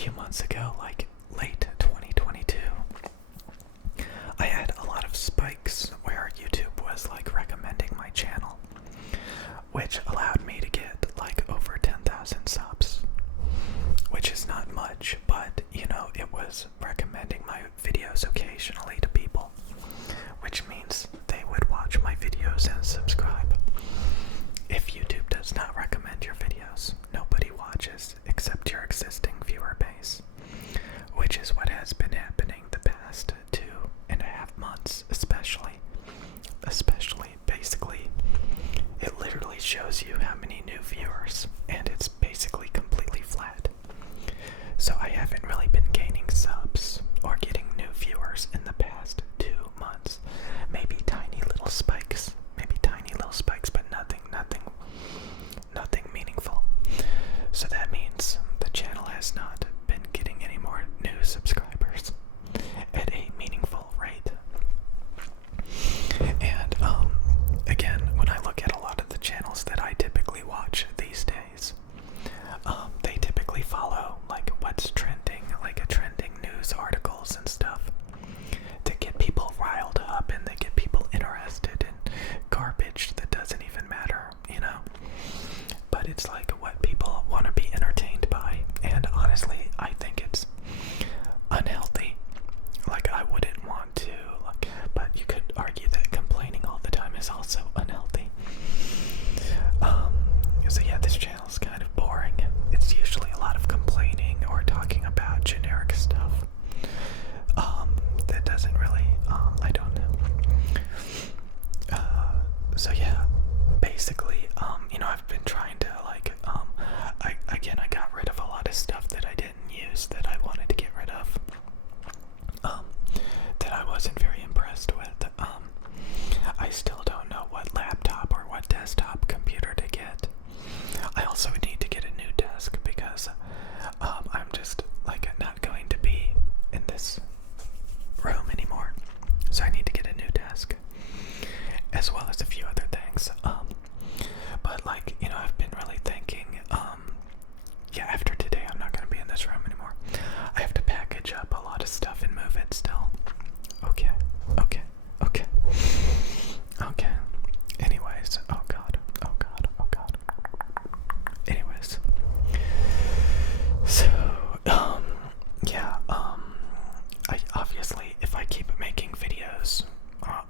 few months ago, like late 2022, I had a lot of spikes where YouTube was like recommending my channel, which allowed me to get like over 10,000 subs, which is not much, but you know, it was recommending my videos occasionally to people, which means they would watch my videos and subscribe. If YouTube does not recommend your videos, nobody watches except your existing viewer base, which is what has been happening the past 2.5 months, especially basically. It literally shows you how many new viewers, and it's basically completely flat. So I haven't really been gaining subs or getting new viewers in the past 2 months. Maybe tiny little spikes, but nothing meaningful. So that means the channel has not been getting any more new subscribers at a meaningful rate. And again, when I look at a lot of the channels that I typically watch these days, they typically follow like what's trending, like a trending news articles and stuff, to get people riled up and they get people interested in garbage that doesn't even matter, you know. But it's like what people want to be entertained by, and honestly, I think it's unhealthy. Like, I wouldn't want to, like, but you could argue that complaining all the time is also unhealthy. So yeah, this channel is kind of boring. It's usually a lot of complaining or talking about generic stuff. That doesn't really, I don't know. So yeah, basically, you know, I've been trying to like, I got rid of a lot of stuff that I didn't use that I wanted to get rid of, that I wasn't very impressed with. I still don't know what laptop or what desktop computer to get. I also need to get a new desk because, I'm just like not going to be in this room anymore. So I need to get a new desk, as well as a few other things. But like, you know, I've been really thinking, yeah, after today, I'm not going to be in this room anymore. I have to package up a lot of stuff and move it still. Okay. Anyways, oh god. Anyways. So, yeah, I obviously, if I keep making videos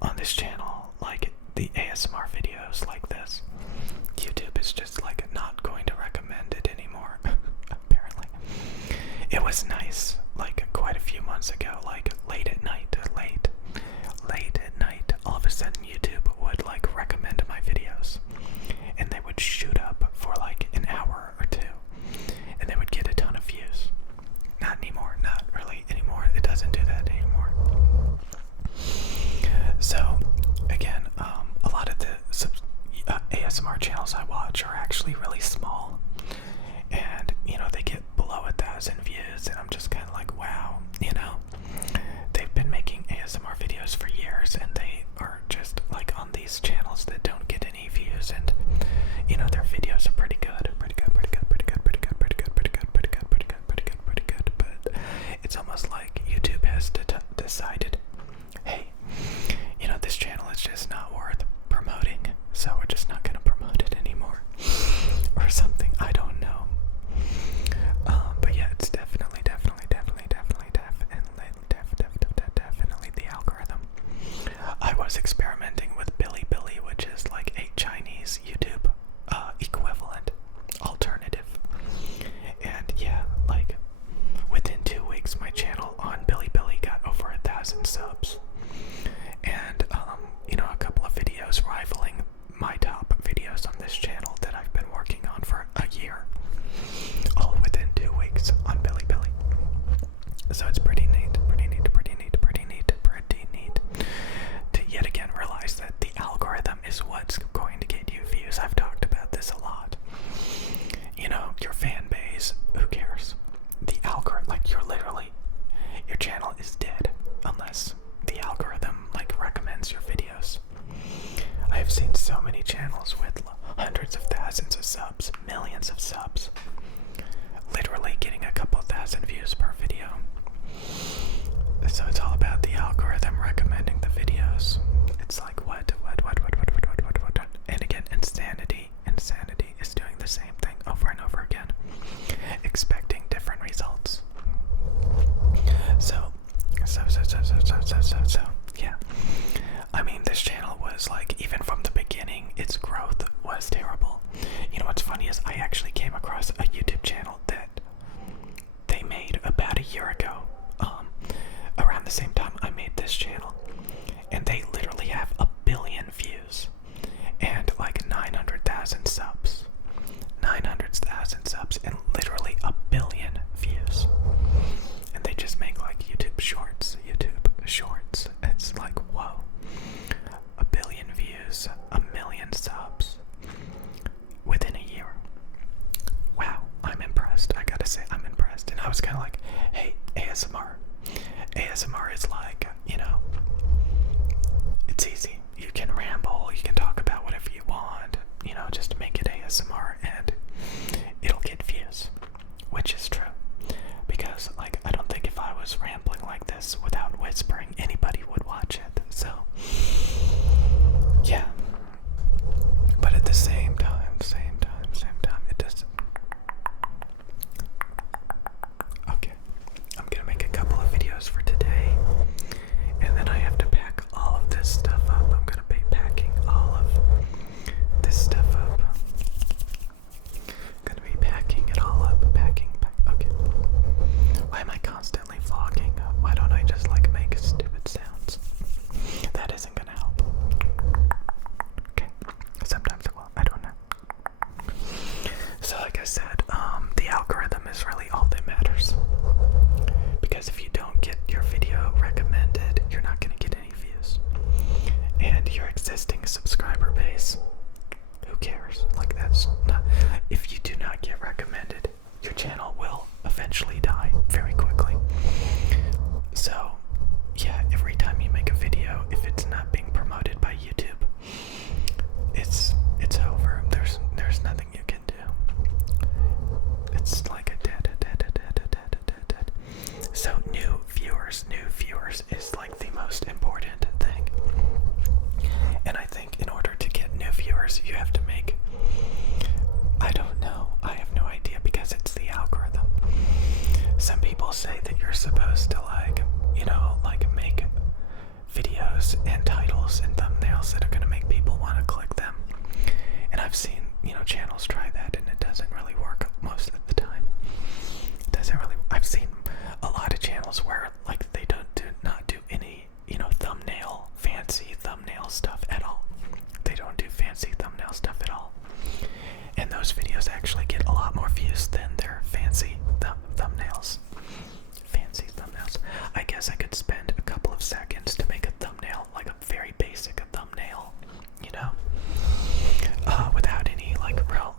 on this channel, like the ASMR videos like this, YouTube is just like not going to recommend it anymore. Apparently. It was nice like quite a few months ago, like late at night, all of a sudden YouTube would like recommend my videos, and they would shoot up for like an hour or two, and they would get a ton of views. Not anymore, not really anymore. It doesn't do that anymore. So again, a lot of the ASMR channels I watch are actually really small, and you know, they get below 1,000 views, and I'm just kind of like, wow, you know, they've been making ASMR videos for years, and they are just like on these channels that don't get any views, and you know, their videos are pretty good, but it's almost like YouTube has decided, hey, you know, this channel is just not worth promoting, so we're just not going to promote it anymore, or something. I don't know. But yeah, it's definitely the algorithm. I was experimenting with Bilibili, which is like a Chinese YouTube equivalent alternative, and yeah, like within 2 weeks, my channel on Bilibili got over 1,000 subs, and you know, a couple of videos rivaling my top videos on this channel that I've been working on for a year, all within 2 weeks on Bilibili. So it's pretty neat to yet again realize that the algorithm is what's going to get you views. I've talked about this a lot. You know, your fan base, who cares? The algorithm, like, your channel is dead unless the algorithm like recommends your videos. I have seen so many channels with hundreds of thousands of subs, millions of subs, literally getting a couple thousand views I was kind of like, hey, ASMR. ASMR is like, it's easy. You can ramble, you can talk about whatever you want, just make it ASMR and it'll get views, which is true. Because, like, I don't think if I was rambling like this without whispering, anybody would watch it. So, yeah. But at the same time, it doesn't. Okay. I'm gonna make a couple of videos for today. And then I have to pack all of this stuff up. I'm gonna be packing all of this stuff up. Gonna be packing it all up. Okay. Why am I constantly vlogging? Why don't I just like make stupid sounds? That isn't gonna help. Okay. Sometimes it will. I don't know. So like I said, the algorithm is really all that matters. Because if you don't get your video recommended, you're not gonna get any views. And your existing subscriber base, who cares? Like, that's not, if you do not get recommended, your channel will eventually die very quickly. So yeah, every time you make a video, if it's not being promoted by YouTube, it's over. There's nothing you can do. It's like a dead. So new viewers is like the most important thing. And I think in order to get new viewers, you have to make, I don't know, I have no idea, because it's the algorithm. Some people say that you're supposed to like make videos and titles and thumbnails that are going to make people want to click them. And I've seen, channels try that and it doesn't really work most of the time. It doesn't really, I've seen a lot of channels where like they do not do any, fancy thumbnail stuff at all. They don't do fancy thumbnail stuff at all. And those videos actually get a lot more views than their fancy thumbnails. Fancy thumbnails. I guess I could spend a couple of seconds to make a thumbnail, like a very basic thumbnail, without any like real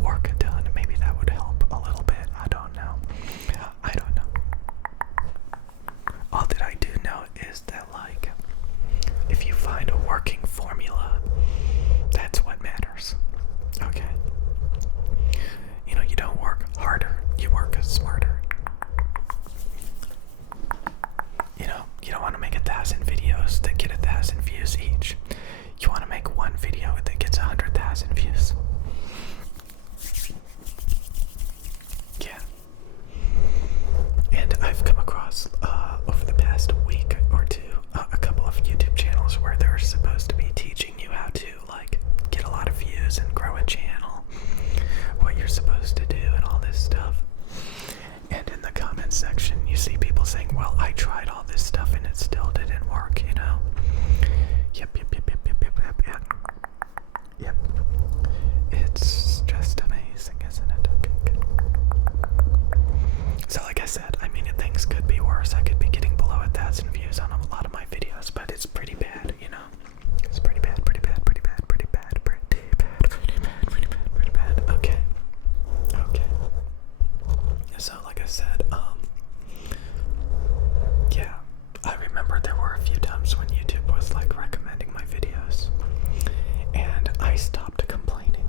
work done. Maybe that would help a little bit. I don't know. All that I do know is that, like, if you find a working formula, that's what matters. Okay? You don't work harder, you work smarter. You don't want to make 1,000 videos that get 1,000 views each. You want to make one video that gets 100,000 views. Yeah. And I've come across, over the past week or two, a couple of YouTube channels where they're supposed to be teaching you how to, like, get a lot of views and grow a channel, what you're supposed to do and all this stuff. And in the comments section, you see people saying, well, I tried all this stuff and it still didn't work, Yep. It's just amazing, isn't it? Okay. So like I said, things could be worse. I could be getting below 1,000 views on a lot of my videos, but it's pretty bad, It's pretty bad. Okay. So like I said, yeah, I remember there were a few times when YouTube was like recommending my videos, and I stopped complaining.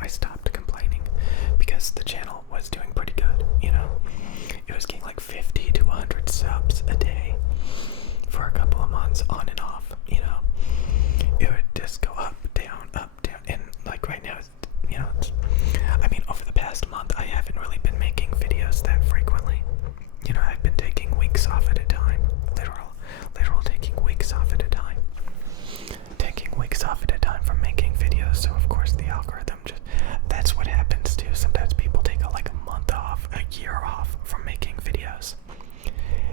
I stopped complaining because the channel was doing pretty good, It was getting like 50 to 100 subs a day for a couple of months on and off, It would just go up, down, and like right now, over the past month, I haven't really been making videos that frequently. I've been taking weeks off at a time, literal taking weeks off at a time. From making videos, so of course the algorithm that's what happens too. Sometimes people take like a month off, a year off from making videos,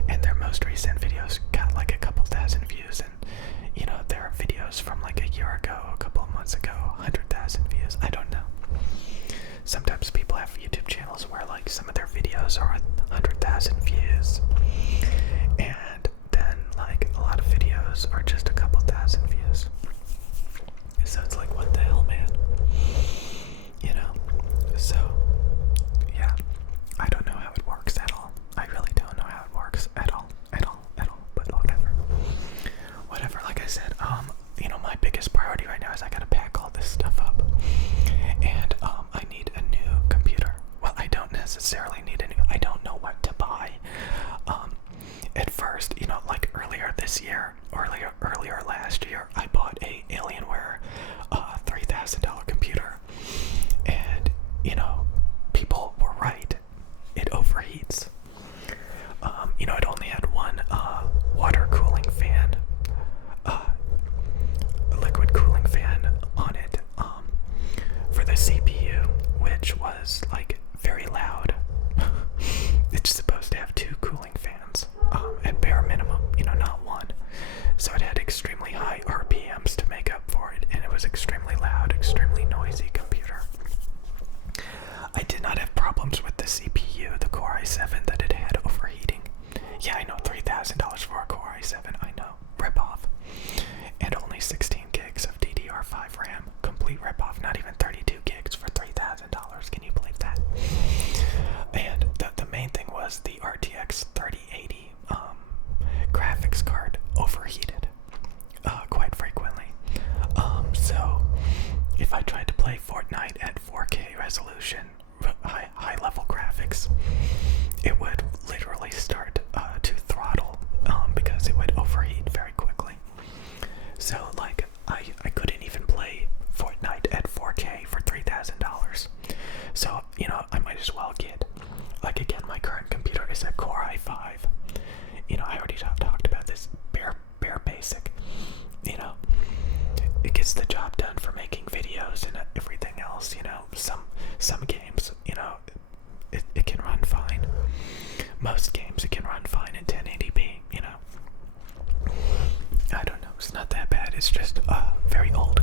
and their most recent videos got like a couple thousand views, and there are videos from like a year ago, a couple of months ago, 100,000 views. I don't know. Sometimes people have YouTube channels where like some of their videos are 100,000 views, and then like a lot of videos are just a couple thousand views. So it's like, what the hell, man? So yeah, I don't know how it works. i7 that it had overheating. Yeah, I know, $3,000 for a Core i7, I know, ripoff. And only 16 gigs of DDR5 RAM, complete ripoff, not even 32 gigs for $3,000, can you believe that? And the main thing was the RTX 3080 graphics card overheated quite frequently. So if I tried to play Fortnite at 4K resolution, high level graphics, it would literally start to throttle because it would overheat very quickly. So like I couldn't even play Fortnite at 4K for $3,000. So, you know, I might as well get, like, again, my current computer is a Core i5. You know, I already talked about this, bare basic. You know, it gets the job done for making videos and everything else. You know, some games, you know, it can run fine. Most games it can run fine in 1080p. You know, I don't know, it's not that bad. It's just a very old